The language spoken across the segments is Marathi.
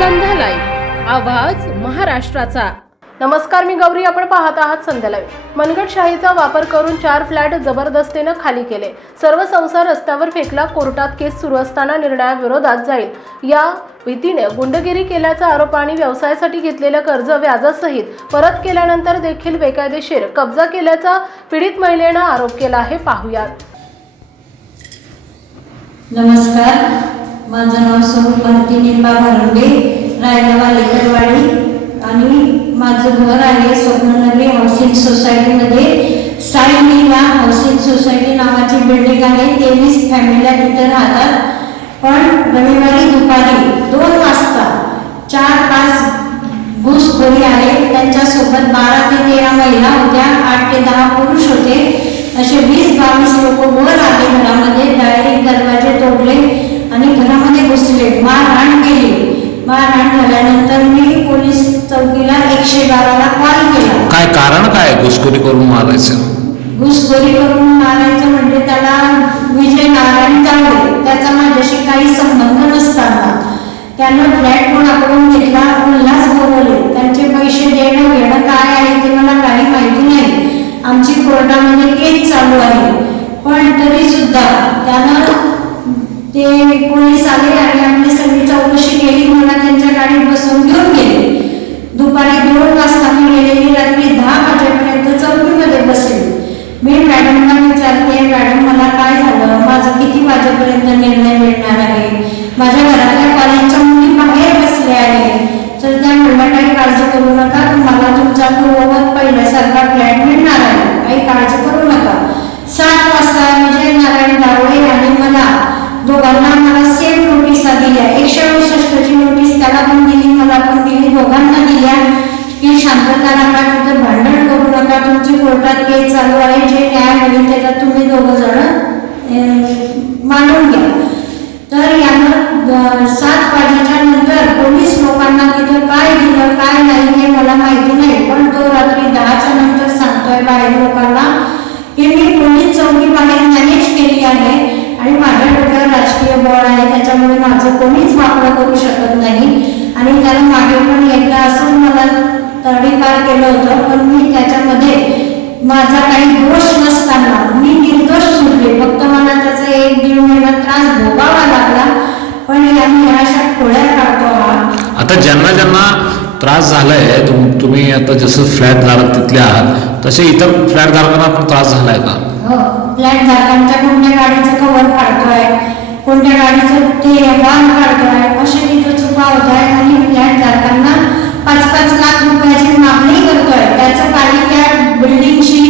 आवाज महाराष्ट्राचा. नमस्कार मी गौरी. आपण पाहत आहात संध्याला मनगटशाहीचा वापर करून चार फ्लॅट जबरदस्तीनं खाली केले. सर्व संसार रस्त्यावर फेकला कोर्टात केस सुरू असताना निर्णयाविरोधात जाईल. या भीतीने गुंडगिरी केल्याचा आरोप आणि व्यवसायासाठी घेतलेलं कर्ज व्याजासहित परत केल्यानंतर देखील बेकायदेशीर कब्जा केल्याचा पीडित महिलेनं आरोप केला आहे. पाहुयात. नमस्कार. माझं नाव स्वरूप भारती निंबा भारंबे रायला वालेकरवाडी आणि माझं घर आहे स्वप्ननगरी हाऊसिंग सोसायटीमध्ये. साई नीला हाऊसिंग सोसायटी नावाची बिल्डिंग आहे तेवीस फॅमिल्या तिथे राहतात. पण रविवारी दुपारी दोन वाजता चार पाच घुसखोरी आहे. त्यांच्यासोबत बारा ते तेरा महिला होत्या आठ ते दहा पुरुष होते. असे वीस बावीस लोक वर आले घरामध्ये डायरेक्ट दरवाजे तोडले आणि घरामध्ये घुसले मारहाण केली मारहाण झाल्यानंतर मी पोलीस चौकीला एकशे बाराला कॉल केला. काय कारण काय घुसखोरी करून मारायचं? घुसखोरी करून मारायचं म्हणजे त्याला विजय नारायण जावळे त्याचा माझ्याशी काही संबंध नसताना. त्यानं फ्लॅट कोणाकडून घेतला उल्हास बोलवले त्यांचे पैसे देणं घेणं काय आहे ते मला काही माहिती नाही. आमची कोर्टामध्ये केस चालू आहे. पण तरी सुद्धा त्यानं ते पोलीस आले आणि आपली सगळी चौकशी केली. मला त्यांच्या गाडीत बसवून घेऊन गेले दुपारी दोन वाजता मी गेलेली रात्री दहा वाजेपर्यंत चौकीमध्ये बसले मॅडमना विचारते मॅडम मला काय झालं? माझं किती वाजेपर्यंत निर्णय मिळणार आहे? माझ्या घरातल्या कॉलेजच्या मुली बाहेर बसल्या आहे तर त्या मुलांना काही काळजी करू नका तुम्हाला तुमचा पूर्ववत पहिल्यासारखा फ्लॅट मिळणार आहे. काही काळजी करू नका. सात वाजता विजय नारायण दावळे आणि मला दोघांना मला सेम नोटिसा दिल्या. एकशे अडुसष्टची नोटीस त्याला पण दिली मला पण दिली दोघांना दिल्या. की शांतता राखा तिथं भांडण नका तुमची कोर्टात केस चालू आहे जे न्याय होईल त्याच्यात तुम्ही दोघं जण मानून घ्या. तर यानं सात वाजेच्या नंतर पोलीस लोकांना तिथं काय दिलं काय नाही हे मला माहिती नाही पण तो रात्री दहाच्या नंतर सांगतोय बाहेर लोकांना की मी पोलीस चौकी बाहेर मॅनेज केली आहे आणि माझ्या डोक्यावर राजकीय बळ आहे त्याच्यामुळे माझं कोणीच वापर करू शकत नाही. आणि त्याला मागे पण एकदा असंच मला तडीपार केलं होतं? पण मी त्याच्यामध्ये माझा काही दोष नसताना मी निर्दोष सुटले फक्त मला त्याचा एक दीड महिना त्रास भोगावा लागला. पण यांनी ह्या अशा खोड्या काढतो आता ज्यांना ज्यांना त्रास झालाय तुम तुम्ही आता जसं फ्लॅट धारक तिथले आहात तसे इतर फ्लॅट धारकांना पण त्रास झालाय का? हो. फ्लॅट धारकांच्या कोणत्या गाडीचं कवर काढतोय? कोणत्या गाडीचं ते वाहन काढतोय असे तिथं चुका होत आहे आणि फ्लॅट धारकांना पाच पाच लाख रुपयाची मागणी करतोय त्याचं काही त्या बिल्डिंगशी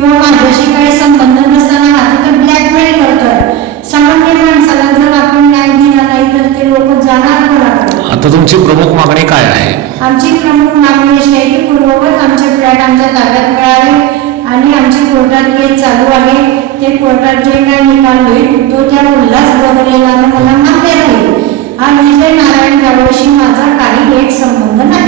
किंवा माझ्याशी काही संबंध नसताना हा तिथं ब्लॅकमेल करतोय. सामान्य माणसाला जर आपण न्याय दिला नाही तर ते लोक जाणार कोणाकडे? आता तुमची प्रमुख मागणी काय आहे? आमची प्रमुख मागणी अशी आहे की पूर्ववत आमचे फ्लॅट आमच्या ताब्यात मिळावे आणि आमची कोर्टात केस चालू आहे. ते कोर्टात जे काय निकाल होईल तो त्या उल्हास बोलवलेला मला मान्य राहील हा विजय नारायण गावशी माझा काही एक संबंध नाही.